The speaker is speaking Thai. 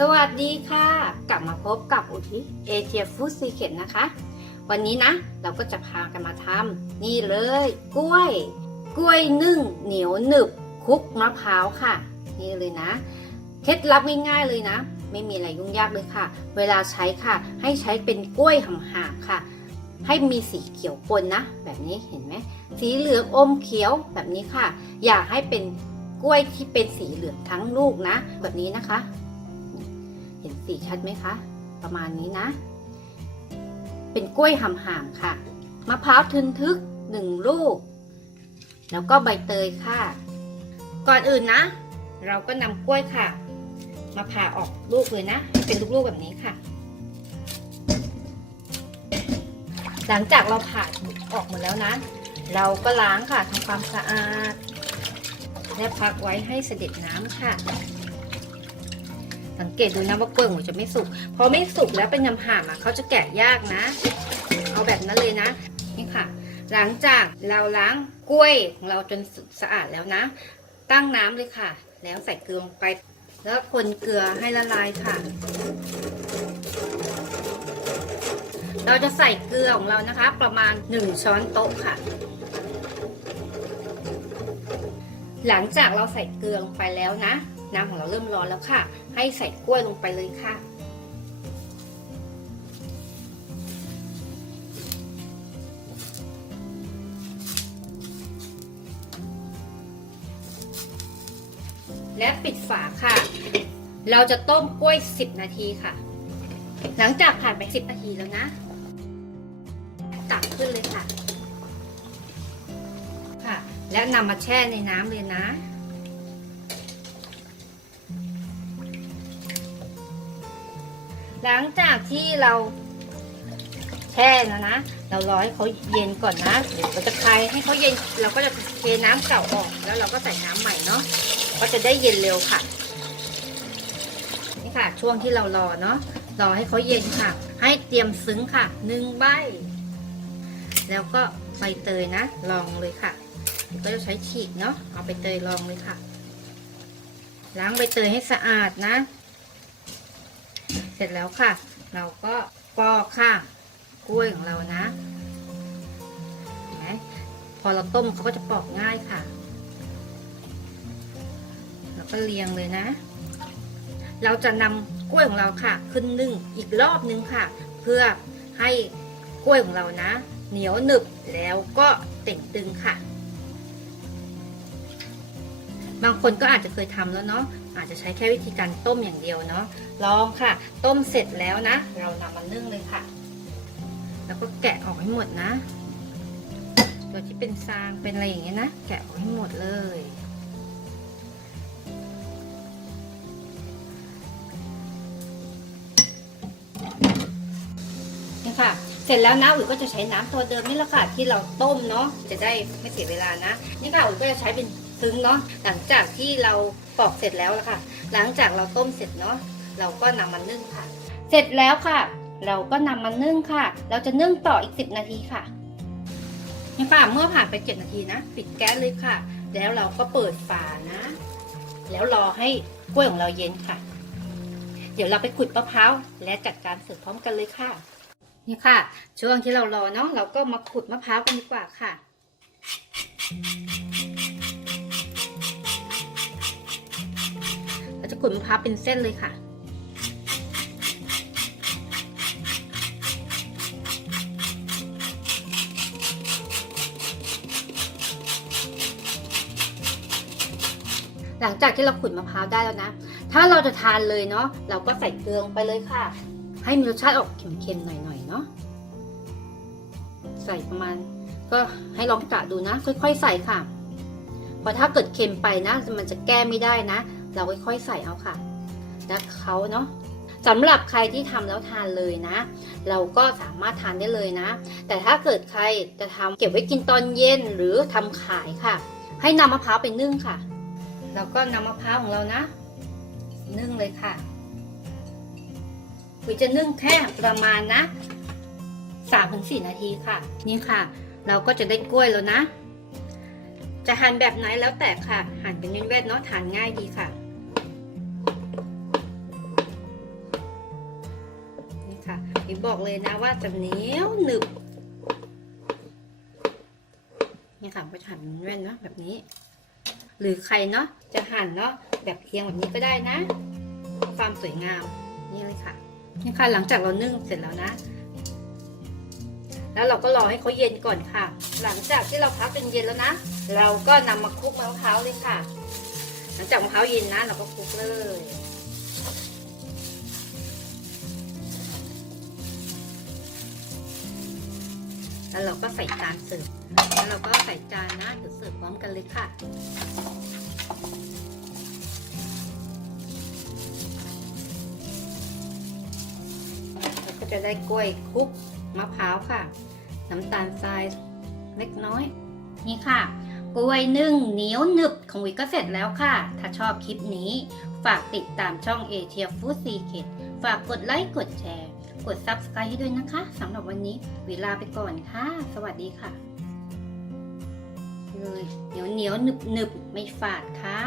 สวัสดีค่ะ กลับมาพบกับอุทิเอเชียฟู้ดซีเค t นะคะ วันนี้นะ เราก็จะพากันมาทำนี่เลย กล้วย กล้วยนึ่งเหนียวหนึบคลุกมะพร้าวค่ะ นี่เลยนะ เคล็ดลับง่ายๆเลยนะ ไม่มีอะไรยุ่งยากเลยค่ะ เวลาใช้ค่ะ ให้ใช้เป็นกล้วยห่างๆค่ะ ให้มีสีเขียวปนนะ แบบนี้เห็นไหมสีเหลืองอมเขียวแบบนี้ค่ะ อย่าให้เป็นกล้วยที่เป็นสีเหลืองทั้งลูกนะ แบบนี้นะคะ เห็นสีชัดไหมคะ ประมาณนี้นะ เป็นกล้วยห่างๆค่ะ มะพร้าวทึนทึกหนึ่งลูก แล้วก็ใบเตยค่ะ ก่อนอื่นนะ เราก็นำกล้วยค่ะ มาผ่าออกลูกเลยนะ ให้เป็นลูกๆแบบนี้ค่ะ หลังจากเราผ่าออกหมดแล้วนะ เราก็ล้างค่ะทำความสะอาด และพักไว้ให้เสด็จน้ำค่ะ สังเกตดูนะว่ากล้วยหมูจะไม่สุก พอไม่สุกแล้วเป็นยำห่ามอะเขาจะแกะยากนะ เอาแบบนั้นเลยนะ นี่ค่ะ หลังจากเราล้างกล้วยของเราจนสะอาดแล้วนะ ตั้งน้ำเลยค่ะ แล้วใส่เกลือลงไป แล้วคนเกลือให้ละลายค่ะ เราจะใส่เกลือของเรานะคะ ประมาณ 1 ช้อนโต๊ะค่ะหลังจากเราใส่เกลือลงไปแล้วนะ น้ำของเราเริ่มร้อนแล้วค่ะ ให้ใส่กล้วยลงไปเลยค่ะ และปิดฝาค่ะ เราจะต้มกล้วย 10 นาทีค่ะ หลังจากผ่านไป 10 นาทีแล้วนะ ตักขึ้นเลยค่ะ ค่ะ แล้วนำมาแช่ในน้ำเลยนะ หลังจากที่เราแช่นะนะ เรารอให้เขาเย็นก่อนนะเดี๋ยวเราจะคลายให้เขาเย็น เราก็จะเทน้ำเก่าออก แล้วเราก็ใส่น้ำใหม่เนาะก็จะได้เย็นเร็วค่ะ นี่ค่ะ ช่วงที่เรารอเนาะ รอให้เขาเย็นค่ะ ให้เตรียมซึ้งค่ะหนึ่งใบ แล้วก็ใบเตยนะ ลองเลยค่ะ ก็จะใช้ฉีกเนาะ เอาใบเตยลองเลยค่ะ ล้างใบเตยให้สะอาดนะ เสร็จแล้วค่ะ เราก็ปอกค่ะกล้วยของเรานะเห็นไหมพอเราต้มเขาก็จะปอกง่ายค่ะ แล้วก็เรียงเลยนะ เราจะนำกล้วยของเราค่ะ ขึ้นนึ่งอีกรอบนึงค่ะ เพื่อให้กล้วยของเรานะ เหนียวหนึบแล้วก็เต่งตึงค่ะ บางคนก็อาจจะเคยทำแล้วเนาะอาจจะใช้แค่วิธีการต้มอย่างเดียวเนาะลองค่ะ ต้มเสร็จแล้วนะ เรานำมานึ่งเลยค่ะ แล้วก็แกะออกให้หมดนะตัวที่เป็นซางเป็นอะไรอย่างเงี้ยนะแกะออกให้หมดเลยนี่ค่ะเสร็จแล้วนะอุ๋ยก็จะใช้น้ำตัวเดิมนี่แหละค่ะที่เราต้มเนาะจะได้ไม่เสียเวลานะ นี่ค่ะอุ๋ยก็จะใช้เป็น ซึ้งเนาะหลังจากที่เราปอกเสร็จแล้วละค่ะ หลังจากเราต้มเสร็จเนาะเราก็นำมานึ่งค่ะ เสร็จแล้วค่ะ เราก็นำมานึ่งค่ะ เราจะนึ่งต่ออีก 10 นาทีค่ะนี่ค่ะเมื่อผ่านไป7นาทีนะปิดแก๊สเลยค่ะ แล้วเราก็เปิดฝานะ แล้วรอให้กล้วยของเราเย็นค่ะ เดี๋ยวเราไปขุดมะพร้าวและจัดการเสิร์ฟพร้อมกันเลยค่ะนี่ค่ะ ช่วงที่เรารอเนาะเราก็มาขุดมะพร้าวกันดีกว่าค่ะ ขุดมะพร้าวเป็นเส้นเลยค่ะ หลังจากที่เราขุดมะพร้าวได้แล้วนะ ถ้าเราจะทานเลยเนาะเราก็ใส่เกลือลงไปเลยค่ะ ให้มีรสชาติออกเค็มๆหน่อยๆเนาะใส่ประมาณ ก็ให้ลองกะดูนะ ค่อย ๆ ใส่ค่ะเพราะถ้าเกิดเค็มไปนะ มันจะแก้ไม่ได้นะ เราค่อยๆใส่เอาค่ะแล้วเขาเนาะสำหรับใครที่ทำแล้วทานเลยนะ เราก็สามารถทานได้เลยนะ แต่ถ้าเกิดใครจะทำเก็บไว้กินตอนเย็นหรือทำขายค่ะ ให้นำมะพร้าวไปนึ่งค่ะเราก็นำมะพร้าวของเรานะ นึ่งเลยค่ะวิจะนึ่งแค่ประมาณนะสามถึงสี่นาทีค่ะ นี่ค่ะ เราก็จะได้กล้วยแล้วนะ จะหั่นแบบไหนแล้วแต่ค่ะ หั่นเป็นเว้นๆเนาะทานง่ายดีค่ะ บอกเลยนะว่าจะเหนียวหนึบนี่ค่ะก็จะหั่นแว่นเนาะแบบนี้ หรือใครเนาะจะหั่นเนาะแบบเอียงแบบนี้ก็ได้นะ ความสวยงามนี่เลยค่ะนี่ค่ะหลังจากเรานึ่งเสร็จแล้วนะ แล้วเราก็รอให้เขาเย็นก่อนค่ะ หลังจากที่เราพักเป็นเย็นแล้วนะ เราก็นำมาคลุกมะพร้าวเลยค่ะ หลังจากมะพร้าวเย็นนะ เราก็คลุกเลย แล้วเราก็ใส่จานเสิร์ฟแล้วเราก็ใส่จานนะเดี๋ยวเสิร์ฟพร้อมกันเลยค่ะแล้วก็จะได้กล้วยคลุกมะพร้าวค่ะ น้ำตาลทรายเล็กน้อย นี่ค่ะ กล้วยนึ่งเหนียวหนึบของวิก็เสร็จแล้วค่ะ ถ้าชอบคลิปนี้ ฝากติดตามช่องเอเชียฟู้ดซีเคดฝากกดไลค์กดแชร์ กด Subscribe ให้ด้วยนะคะสำหรับวันนี้เวลาไปก่อนค่ะ สวัสดีค่ะเลยเหนียวเหนียวหนึบหนึบไม่ฝาดค่ะ